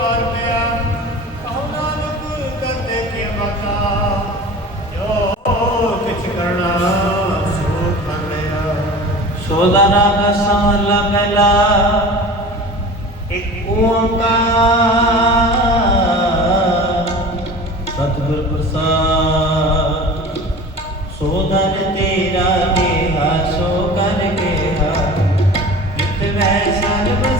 ਪਾਰ ਪਿਆ ਕਹੋ ਨਾਨਕ, ਕਰਦੇ ਕੇ ਮਤਾ ਜੋ ਕਿਛ ਕਰਨਾ, ਸੋ ਕਰ ਲਿਆ। ਸੋਲਾ ਨਾਮ ਸਾਲਾ ਪਹਿਲਾ, ਇੱਕ ਓੰਕਾਰ। ਸਤਿਗੁਰ ਪ੍ਰਸਾਦ ਸੋਦਰ ਤੇਰਾ ਦੇਹਾ, ਸੋ ਕਰ ਗਿਆ ਨਿਤ ਵੈ ਸਰਬ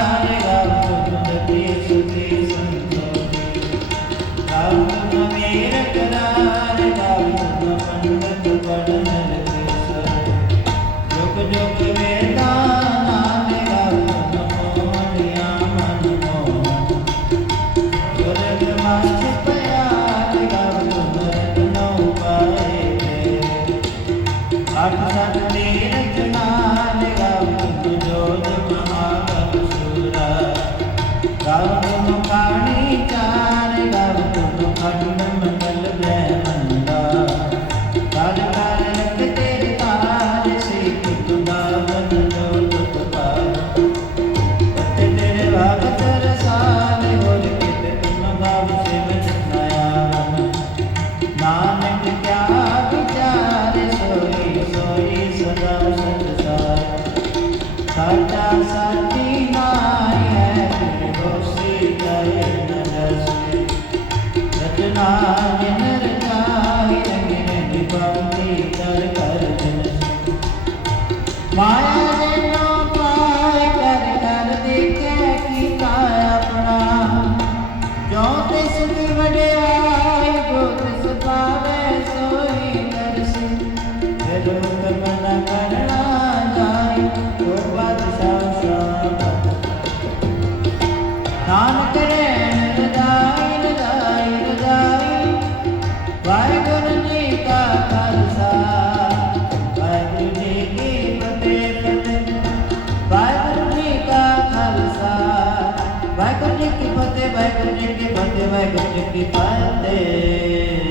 अर्थने रचनानि गावं तुजो महागमशूर गावं ਨਾਨਕ ਰਹਿਣ ਦਾਇਨ ਦਾਇਨ ਦਾਇਨ ਵਾਹਿਗੁਰੂ ਜੀ ਕਾ ਖਾਲਸਾ। ਵਾਹਿਗੁਰੂ ਜੀ ਕੀ ਫਤਿਹ ਫਤਿਹ। ਵਾਹਿਗੁਰੂ ਜੀ ਕਾ ਖਾਲਸਾ। ਵਾਹਿਗੁਰੂ ਜੀ ਕੀ ਫਤਿਹ, ਵਾਹਿਗੁਰੂ ਜੀ ਕੀ ਫਤਿਹ, ਵਾਹਿਗੁਰੂ ਜੀ ਕੀ ਫਤਿਹ।